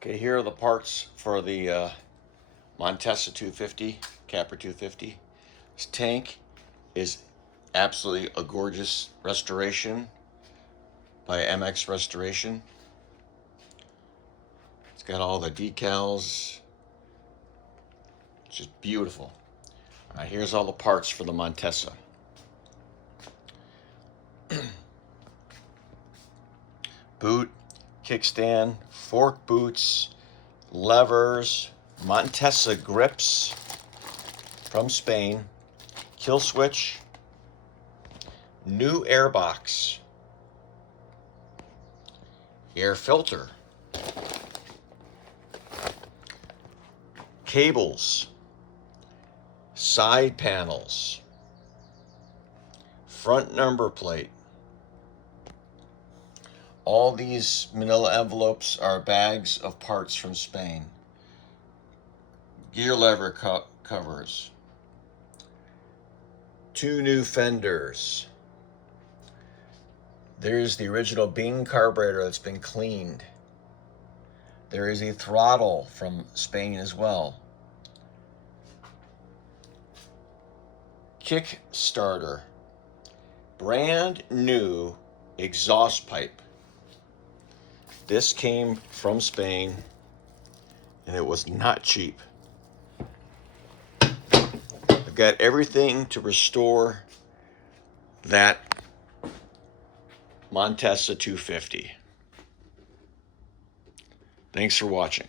Okay, here are the parts for the Montessa 250, Cappra 250. This tank is absolutely a gorgeous restoration by MX Restoration. It's got all the decals. It's just beautiful. All right, here's all the parts for the Montessa. Boot, kickstand, fork boots, levers, Montessa grips from Spain, kill switch, new airbox, air filter, cables, side panels, front number plate. All these manila envelopes are bags of parts from Spain. Gear lever covers, 2 new fenders. There's the original Bing carburetor that's been cleaned. There is a throttle from Spain as well. Kick starter, brand new exhaust pipe. This came from Spain and it was not cheap. I've got everything to restore that Montessa 250. Thanks for watching.